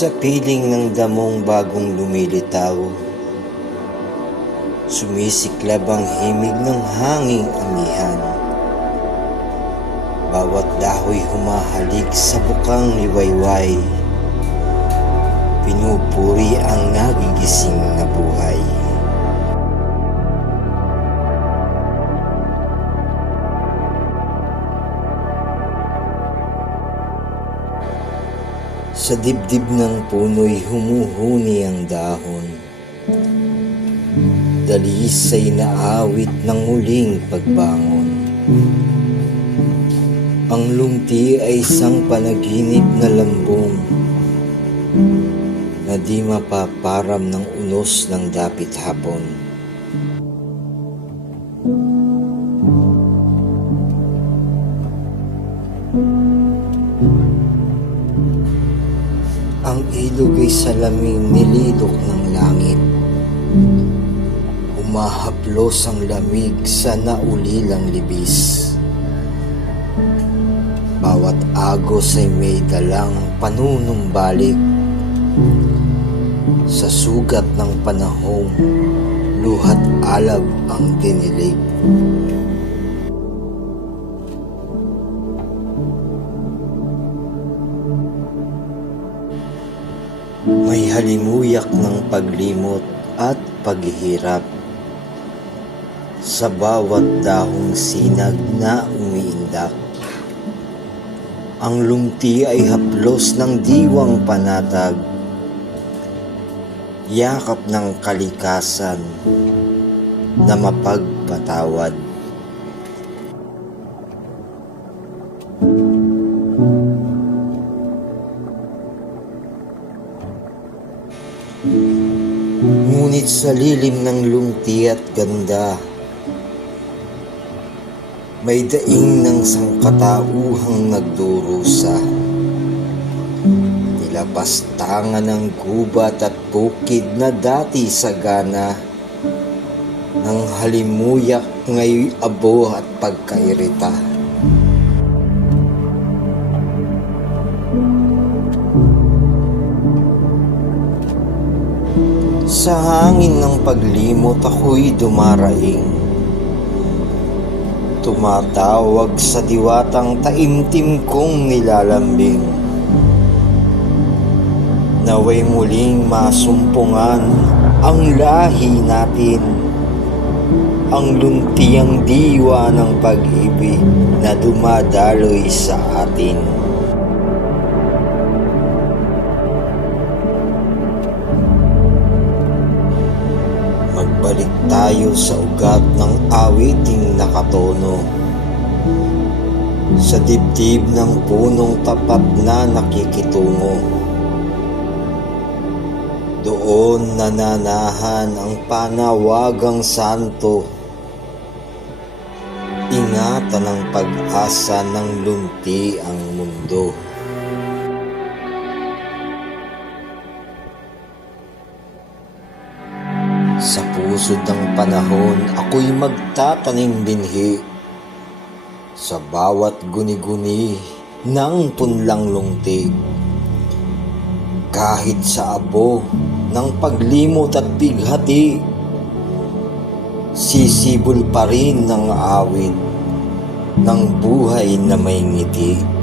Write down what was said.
Sa piling ng damong bagong lumilitaw, sumisiklab ang himig ng hanging amihan. Bawat dahoy humahalik sa bukang liwayway, pinupuri ang nagigising na buhay. Sa dibdib ng puno'y humuhuni ang dahon, dalisay na awit ng muling pagbangon. Ang lumti ay isang panaginip na lambong na di mapaparam ng unos ng dapit hapon. Ang ilog ay salaming nililok ng langit. Humahaplos ang lamig sa naulilang libis. Bawat agos ay may dalang panunumbalik. Sa sugat ng panahong luhat alab ang dinilig. May halimuyak ng paglimot at paghihirap sa bawat dahong sinag na umiindak. Ang lumti ay haplos ng diwang panatag, yakap ng kalikasan na mapagpatawad. Ngunit sa lilim ng lumti at ganda, may daing ng sangkatauhang nagdurusa. Nilapastangan ng gubat at bukid na dati sagana, ng halimuyak ngayon abo at pagkairita. Sa hangin ng paglimot ako'y dumaraing, tumatawag sa diwatang taimtim kong nilalambing. Naway muling masumpungan ang lahi natin, ang luntiang diwa ng pag-ibig na dumadaloy sa atin. Magbalik tayo sa ugat ng awiting nakatono, sa dibdib ng punong tapat na nakikitungo. Doon nananahan ang panawagang santo, ingatan ng pag-asa ng lunti ang mundo. Sa pusod ng panahon, ako'y magtatanim binhi sa bawat guni-guni ng punlang lungtig. Kahit sa abo ng paglimot at bighati, sisibol pa rin ng awit ng buhay na may ngiti.